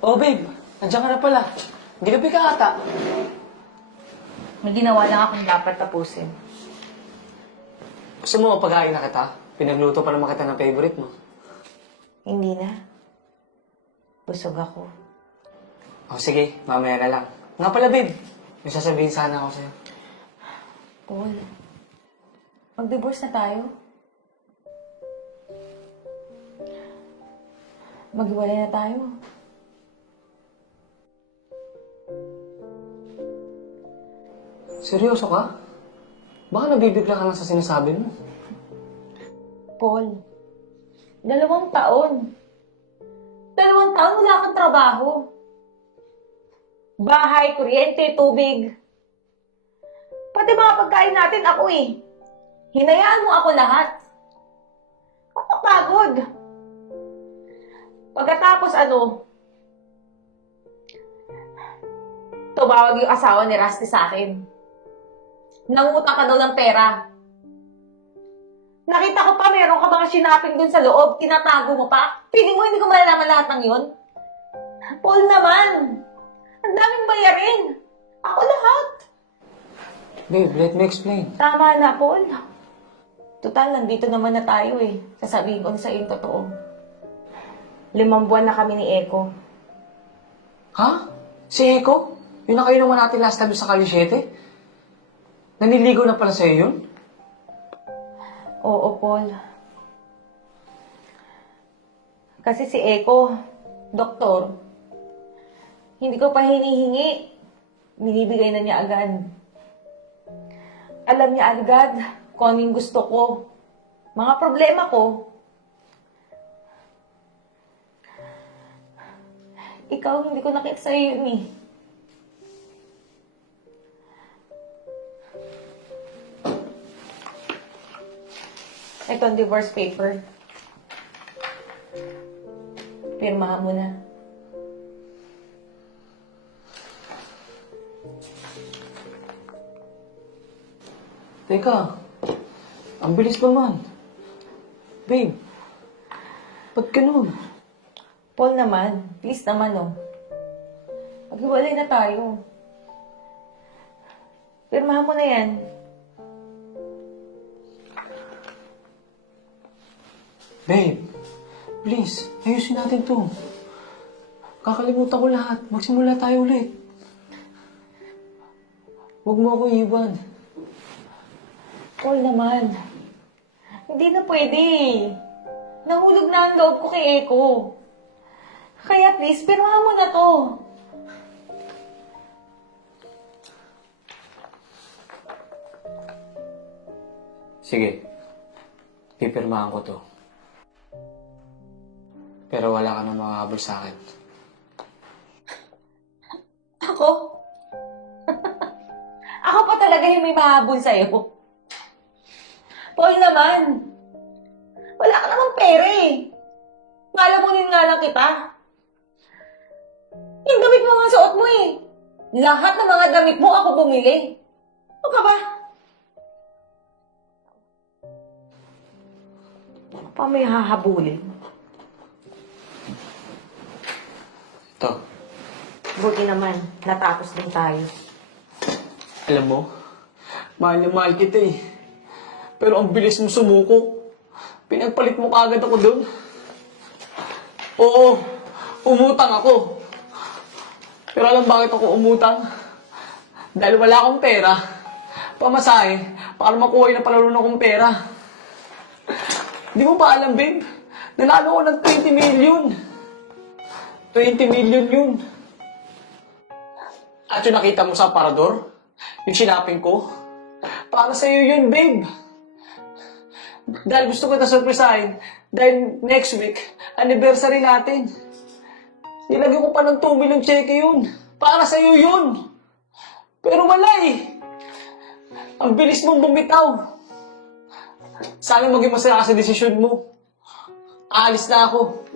Oh, babe. Nandiyan ka na pala. Hindi gabi ka ata. May ginawa lang akong dapat tapusin. Gusto mo mapag-ain na kita? Pinagluto pa naman kita ng favorite mo. Hindi na. Busog ako. Oh, sige. Mamaya na lang. Nga pala, babe. May sasabihin sana ako sa'yo. Paul, mag-divorce na tayo. Maghiwalay na tayo. Seryoso ka? Baka nabibigla ka lang sa sinasabi mo. Paul, 2 taon. 2 taon wala kang trabaho. Bahay, kuryente, tubig. Pati mga pagkain natin ako eh. Hinayaan mo ako lahat. Kapagod. Pagkatapos tumawag yung asawa ni Rusty sa akin. Nangutang ka daw ng pera. Nakita ko pa, meron ka mga sinaping dun sa loob, tinatago mo pa. Feeling mo hindi ko malalaman lahat ng yun? Paul naman, ang daming bayarin. Ako lahat. Babe, let me explain. Tama na, Paul. Total, nandito naman na tayo eh. Sasabihin ko na sa yung totoo. 5 buwan na kami ni Eko. Ha? Si Eko? Yung nakainuman natin last time sa Kali 7? Naniligaw na pala sa'yo yun? Oo, Paul. Kasi si Eko, doktor, hindi ko pa hinihingi. Binibigay na niya agad. Alam niya agad kung ano yung gusto ko. Mga problema ko. Ikaw, hindi ko nakita sa'yo yun eh. Ito ang divorce paper. Pirmahan mo na. Teka, ang bilis naman. Babe, ba't ganun? Paul naman, please naman oh. Maghiwalay na tayo. Pirmahan mo na yan. Babe, please, ayusin natin to. Kakalimutan ko lahat. Magsimula tayo ulit. Huwag mo ako iwan. Paul naman. Hindi na pwede. Nahulog na ang loob ko kay Eko. Kaya please, pirmahan mo na to. Sige, pipirmahan ko to. Pero wala ka nang makahabol sa akin. Ako? Ako pa talaga yung may mahabol sa'yo. Paul naman. Wala ka namang pera eh. Ngalamunin nga lang kita. Yung damit mo nga suot mo eh. Lahat ng mga damit mo ako bumili. Ano ka ba? Ano pa may hahabulin? Ito, Buti naman, natapos din tayo. alam mo, mahal na mahal kita eh. Pero ang bilis mo sumuko. Pinagpalit mo kaagad ako doon. Oo, umutang ako. Pero alam bakit ako umutang? Dahil wala akong pera. Pamasahe, para makuha yung napalarunan kong pera. Di mo ba alam, babe? Nanalo ko ng 20 million. 20 million yun. At yung nakita mo sa aparador, yung sinaping ko, para sa'yo yun, babe. Dahil gusto ko surprisein, dahil next week, anniversary natin. Nilagyan ko pa ng 2 million cheque yun. Para sa'yo yun. Pero wala eh. Ang bilis mong bumitaw. Sana maging masaya ka sa desisyon mo. Aalis na ako.